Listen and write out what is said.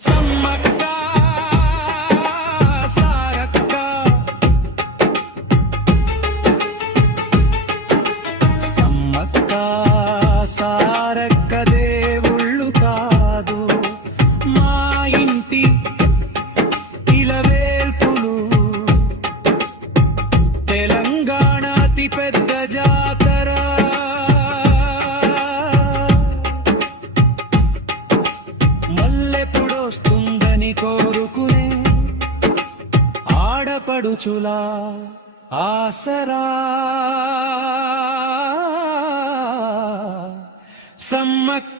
సమ్మక్క సారక్క సమ్మక్క సారక్క దేవుళ్ళు కాదు మా ఇంటి ఇలవేల్పులు తెలంగాణ అతి పెద్ద జాతర మల్లెపుడొస్తుందని కోరుకునే ఆడపడుచులా ఆసరా సమ్మక్క